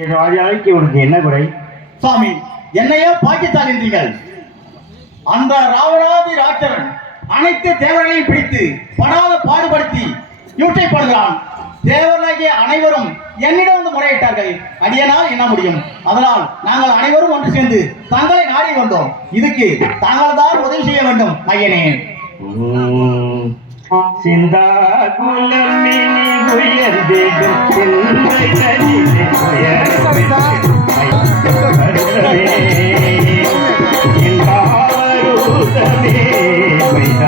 ராஜாவுக்கு உனக்கு என்ன குறை? சுவாமி, என்னையோ பாக்கித்தான் என்றீர்கள். அந்த ராவணாதி ராட்சரன் அனைத்து தேவர்களையும் பிடித்து படாத பாடுபடுத்தி யூட்டைப்படுகிறான். தேவர்களாகிய அனைவரும் என்னிடம் வந்து முறையிட்டார்கள். அடியனால் என்ன முடியும்? அதனால் நாங்கள் அனைவரும் ஒன்று சேர்ந்து தங்களை நாடி வந்தோம். இதுக்கு தாங்கள் தான் உதவி செய்ய வேண்டும் ஐயனே. சிந்தா குலமினி உயர்ந்தேடும் சிந்தை கனிலே சிந்தாவருதமே வைதா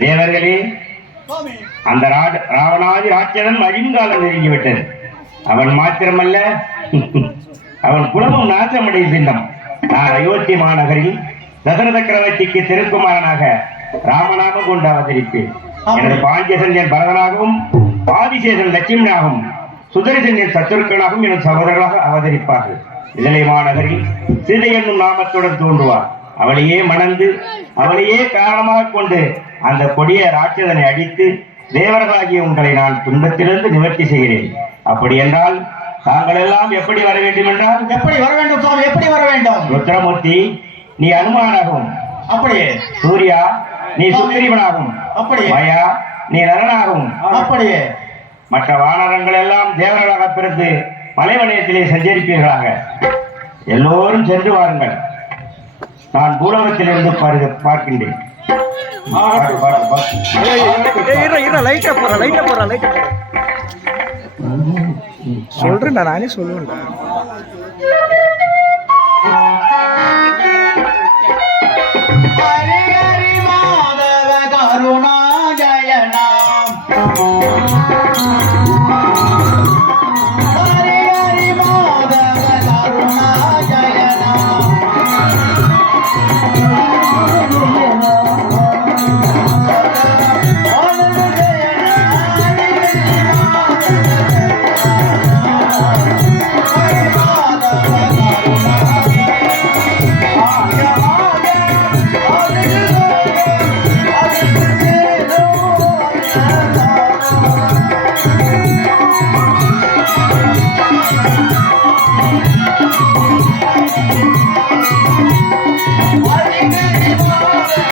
தேவர்களே, அந்த ராவணாதி ராட்சதன் அழிவுகாலம் நெருங்கிவிட்டது. அவன் மாத்திரமல்ல, அவன் குலமும் நாசமடைந்திருந்தான். நான் அயோத்தி மாநகரில் தசரத சக்கரவர்த்திக்கு திருக்குமாரனாக ராமநாமம் கொண்டு அவதரிப்பேன். எனது பாண்டியசன்யன் பரதனாகவும் ஆதிசேஷன் லட்சுமணாகவும் சுதரிசன்யன் சத்துருக்கனாகவும் எனது சகோதரர்களாக அவதரிப்பார்கள். இதனை மாநகரில் சீதை என்னும் நாமத்துடன் தோன்றுவார். அவளையே மணந்து அவளையே காரணமாக கொண்டு அந்த கொடிய ராட்சதனை அடித்து தேவர்களாகிய உங்களை நான் துன்பத்திலிருந்து நிவர்த்தி செய்கிறேன். அப்படி என்றால் தாங்கள் எல்லாம் எப்படி வர வேண்டும் என்றால்? எப்படி வர வேண்டும் சுவாமி? எப்படி வர வேண்டும்? ருத்ரமூர்த்தி, நீ அனுமானாகும். அப்படியே. சூர்யா, நீ சுக்ரீவனாகும். அப்படியே. மயா, நீ நரனாகும். அப்படியே. மற்ற வானரங்கள் எல்லாம் தேவர்களாக பிறந்து மலைவலயத்திலே சஞ்சரிப்பீர்களாக. எல்லோரும் சென்று வாருங்கள். நான் பூலோகத்திலிருந்து பார்க்கின்றேன். சொல்றேன், நானே சொல்லுவேன்.